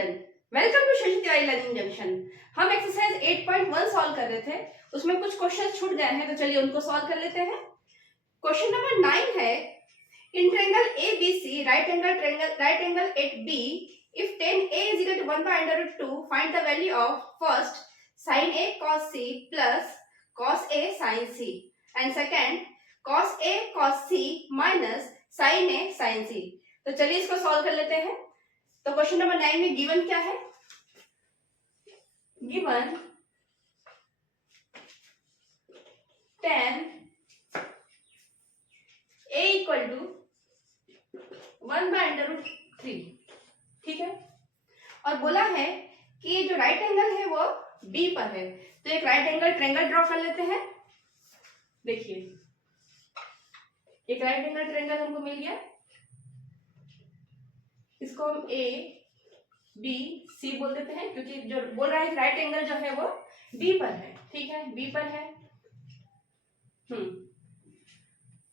Children, welcome to Shashi Tiwari learning junction. हम exercise 8.1 solve कर रहे थे, उसमें कुछ क्वेश्चन छूट गए हैं, तो चलिए उनको सॉल्व कर लेते हैं। क्वेश्चन नंबर 9 है, in triangle ABC right angle at B if tan A is equal to 1/√2 find the value of first sin A cos C plus cos A sin C and second cos A cos C minus sin A sin C। तो चलिए इसको solve कर लेते हैं। तो question number 9 में given क्या है? Given tan A equal to 1/√3, ठीक है। और बोला है कि जो राइट एंगल है वो B पर है, तो एक राइट एंगल ट्रायंगल ड्रॉ कर लेते हैं। देखिए एक राइट एंगल ट्रायंगल हमको मिल गया, इसको हम A B C बोल देते हैं, क्योंकि जो बोल रहा है राइट एंगल जो है वो B पर है, ठीक है, B पर है।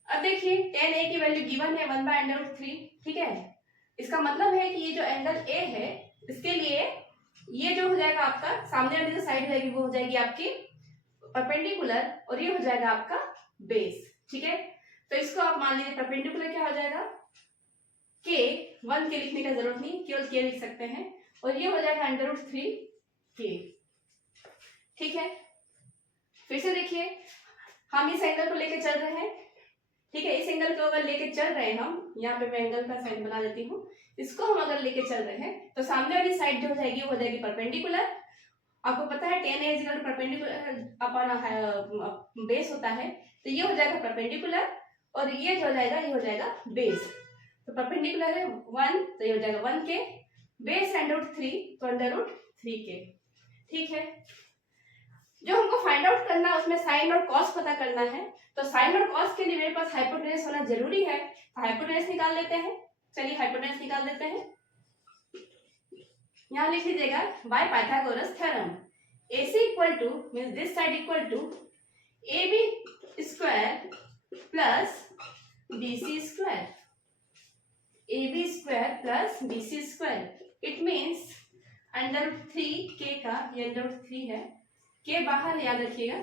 अब देखिए tan A की वैल्यू गिवन है 1/√3, ठीक है। इसका मतलब है कि ये जो एंगल A है इसके लिए ये जो हो जाएगा आपका सामने वाली जो साइड रहेगी वो हो जाएगी आपकी परपेंडिकुलर और ये हो जाएगा आपका बेस, ठीक है। तो इसको आप मान लीजिए परपेंडिकुलर क्या हो जाएगा, K 1 के लिखने का जरूरत नहीं, केवल K लिख सकते हैं, और ये हो जाएगा √3K, ठीक है। फिर से देखिए हम इस एंगल को लेके चल रहे हैं, ठीक है। इस एंगल को अगर लेके चल रहे हैं हम, यहाँ पे मैं एंगल का साइन बना देती हूँ, इसको हम अगर लेके चल रहे हैं तो सामने वाली साइड जो हो जाएगी वो हो जाएगी परपेंडिकुलर। आपको पता है tan A equal perpendicular upon base होता है, तो ये हो जाएगा परपेंडिकुलर और ये जो हो जाएगा ये हो जाएगा बेस। तो परपेंडिकुलर है 1, तो ये हो जाएगा 1K, बेस √3 तो √3K, ठीक है। जो हमको फाइंड आउट करना है उसमें साइन और कॉस पता करना है, तो साइन और कॉस के लिए मेरे पास हाइपोटेनस होना जरूरी है, तो हाइपोटेनस निकाल लेते हैं। चलिए हाइपोटेनस निकाल देते हैं। यहाँ लिख लीजिएगा by Pythagoras theorem AC equal to means this side equal to AB square plus BC square, AB square plus BC square. It means √3K का ये √3 है, K बाहर याद रखिएगा,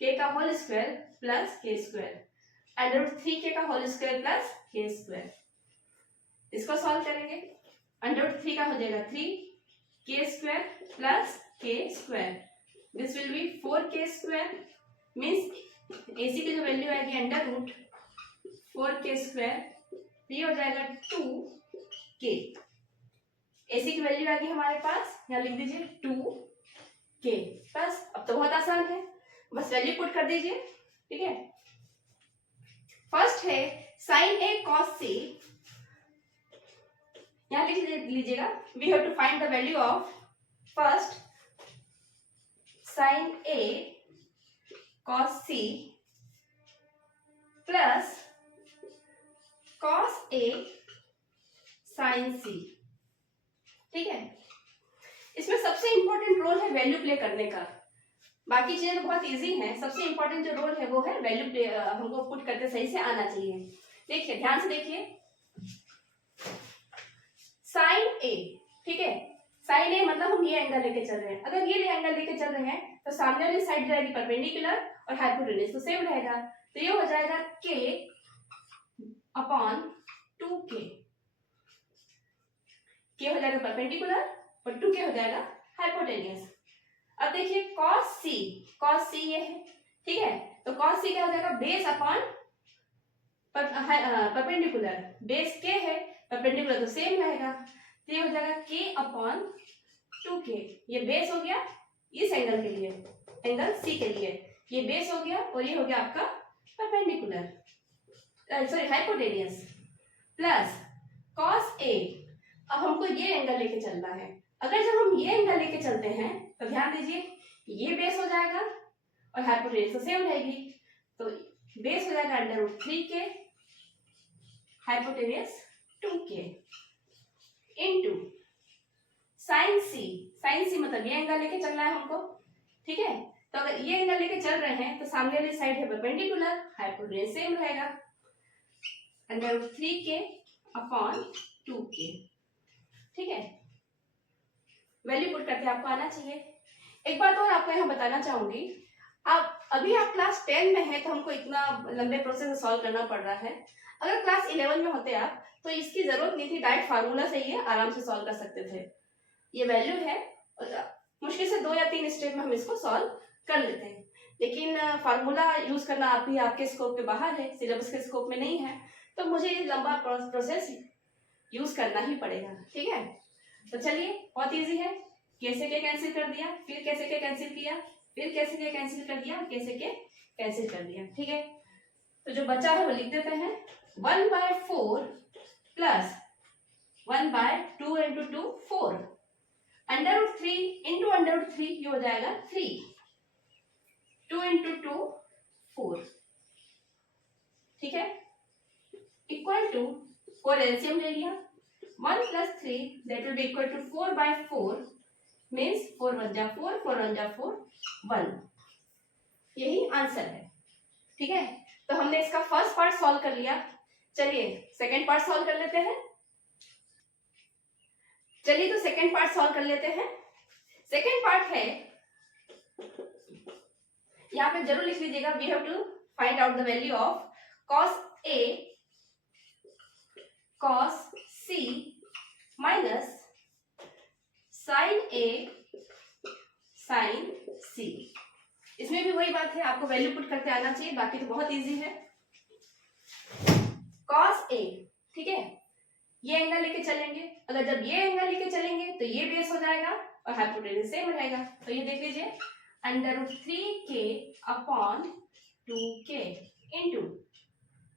K का whole square plus K square, √3K का whole square plus K square. इसको solve करेंगे, √3 का हो जाएगा 3K square plus K square, this will be 4K square, means AC की जो वैल्यू आएगी √4K स्क्वायर, ये हो जाएगा 2K। AC की वैल्यू आ गई हमारे पास, यहाँ लिख दीजिए 2K। बस अब तो बहुत आसान है, बस वैल्यू पुट कर दीजिए, ठीक है। फर्स्ट है sin A cos C, यहाँ लिख लीजिएगा we have to find the value of first sin A cos C plus cos A sin C, ठीक है। इसमें सबसे इंपॉर्टेंट रोल है वैल्यू प्ले करने का, बाकी चीजें तो बहुत इजी हैं, सबसे इंपॉर्टेंट जो रोल है वो है वैल्यू प्ले, हमको पुट करते सही से आना चाहिए। देखिए ध्यान से देखिए, साइन A, ठीक है, साइन A मतलब हम ये एंगल लेके चल रहे हैं, अगर ये एंगल लेके चल रहे हैं तो सामने वाली साइड रहेगी परपेंडिकुलर और हाइपोटेनस तो सेम रहेगा, तो ये हो जाएगा K अपॉन 2K, K हो जाएगा परपेंडिकुलर और 2K हो जाएगा हाइपोटेनियस। अब देखिए cos C ये है, ठीक है, तो cos C क्या हो जाएगा, base upon perpendicular, base K है, परपेंडिकुलर तो सेम रहेगा, तो ये हो जाएगा K अपॉन 2K। ये बेस हो गया इस एंगल के लिए, एंगल C के लिए, ये बेस हो गया और ये हो गया आपका perpendicular, sorry hypotenuse, plus cos A। अब हमको ये एंगल लेके चलना है, अगर जब हम ये एंगल लेके चलते हैं तो ध्यान दीजिए ये बेस हो जाएगा और हाइपोटेनस तो सेम रहेगी, तो बेस हो जाएगा √3K, hypotenuse 2K into sin C मतलब ये एंगल लेके चलना है हमको, ठीक है। तो अगर ये एंगल लेके चल रहे हैं तो सामने वाली साइड है परपेंडिकुलर, हाइपोटेनस सेम रहेगा, √3K अपॉन 2K, ठीक है। वैल्यू पुट करते आपको आना चाहिए। एक बात और आपको यहाँ बताना चाहूंगी, अभी आप क्लास 10 में है तो हमको इतना लंबे प्रोसेस सॉल्व करना पड़ रहा है। अगर क्लास 11 में होते आप तो इसकी जरूरत नहीं थी, डायरेक्ट फार्मूला से ही आराम से सॉल्व कर सकते थे। ये वैल्यू है, मुश्किल से 2 या 3 स्टेप में हम इसको सॉल्व कर लेते हैं, लेकिन फार्मूला यूज करना आप भी आपके स्कोप के बाहर है, सिलेबस के स्कोप में नहीं है, तो मुझे ये लंबा प्रोसेस यूज करना ही पड़ेगा। ठीक है, तो चलिए बहुत इजी है। कैसे के कैंसिल कर दिया, फिर कैसे के कैंसिल किया, फिर कैसे के कैंसिल कर दिया, कैसे के कैंसिल कर दिया। ठीक है, तो जो बचा है वो लिख देते हैं। 1/4 प्लस 1/2 इंटू 2 4, √3 इंटू √3 ये हो जाएगा 3, 2 इंटू 2 4। ठीक है, इक्वल टू 4 एलसीएम ले लिया, 1 plus 3 that will be equal to 4/4 means 4 1 जा 4, 4 1 जा 4, 1। यही आंसर है। ठीक है, तो हमने इसका फर्स्ट पार्ट सॉल्व कर लिया। चलिए सेकंड पार्ट सॉल्व कर लेते हैं। चलिए तो सेकंड पार्ट सॉल्व कर लेते हैं। सेकंड पार्ट है, यहां पे जरूर लिख लीजिएगा, we have to find out the value of cos A cos C minus sin A sin C। इसमें भी वही बात है, आपको वैल्यू पुट करके आना चाहिए, बाकी तो बहुत इजी है। cos A, ठीक है, ये एंगल लेके चलेंगे, अगर जब ये एंगल लेके चलेंगे तो ये बेस हो जाएगा और हाइपोटेन्यूज सेम हो जाएगा। तो ये देख लीजिए, √3k upon 2k into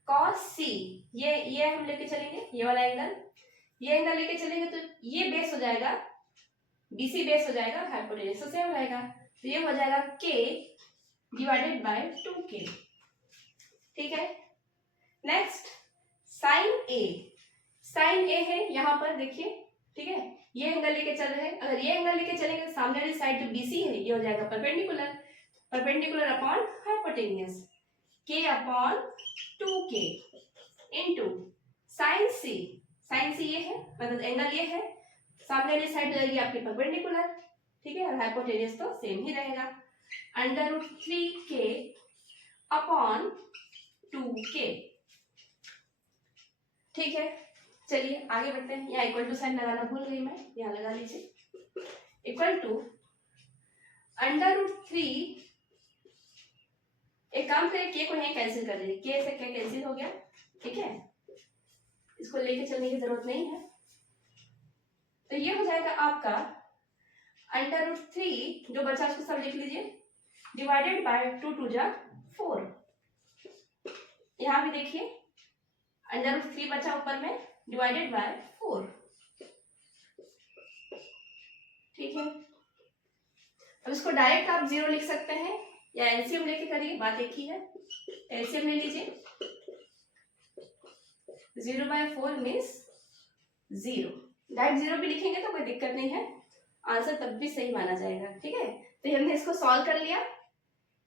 cos C, ये हम लेके चलेंगे, ये वाला एंगल, ये एंगल लेके चलेंगे तो ये बेस हो जाएगा, BC बेस हो जाएगा, हाइपोटेन्यूज सेम हो जाएगा, तो ये हो जाएगा k डिवाइडेड बाय 2k। ठीक है, नेक्स्ट sin A है यहाँ पर देखिए। ठीक है, ये एंगल लेके चल रहे हैं, अगर ये एंगल लेके चलेंगे तो सामने वाली साइड जो BC है ये हो जाएगा perpendicular upon hypotenuse, k upon 2k into sin C ये है, मतलब एंगल ये है, सामने वाली साइड हो जाएगी आपकी परपेंडिकुलर। ठीक है, और हाइपोटेन्यूज तो सेम ही रहेगा, √3k अपॉन 2k। ठीक है, चलिए आगे बढ़ते हैं। यहाँ इक्वल टू साइन लगाना भूल गई मैं, यहाँ लगा लीजिए, इक्वल टू √3, एक काम करें, के को यहाँ कैंसिल कर दीजिए, के से क्या कैंसिल हो गया। ठीक है, इसको लेके चलने की जरूरत नहीं है, तो ये हो जाएगा आपका √3, जो बचा उसको सब लिख लीजिए, डिवाइडेड बाय 2 2 जा 4। यहाँ भी देखिए √3 बचा ऊपर में, डिवाइडेड बाय 4। ठीक है, अब इसको डायरेक्ट आप 0 लिख सकते हैं या एलसीएम लेके करिए, बात एक ही है। एलसीएम ले लीजिए, 0/4 मीन्स 0, डायरेक्ट 0 भी लिखेंगे तो कोई दिक्कत नहीं है, आंसर तब भी सही माना जाएगा। ठीक है, तो हमने इसको सॉल्व कर लिया।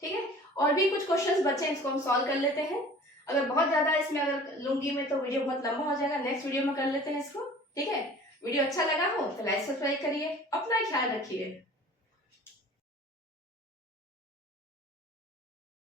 ठीक है, और भी कुछ क्वेश्चंस बचे, इसको हम सॉल्व कर लेते हैं। अगर बहुत ज्यादा इसमें अगर लूंगी मैं तो वीडियो बहुत लंबा हो जाएगा, नेक्स्ट वीडियो में कर लेते हैं इसको। ठीक है, वीडियो अच्छा लगा हो तो लाइक सब्सक्राइब करिए, अपना ख्याल रखिए।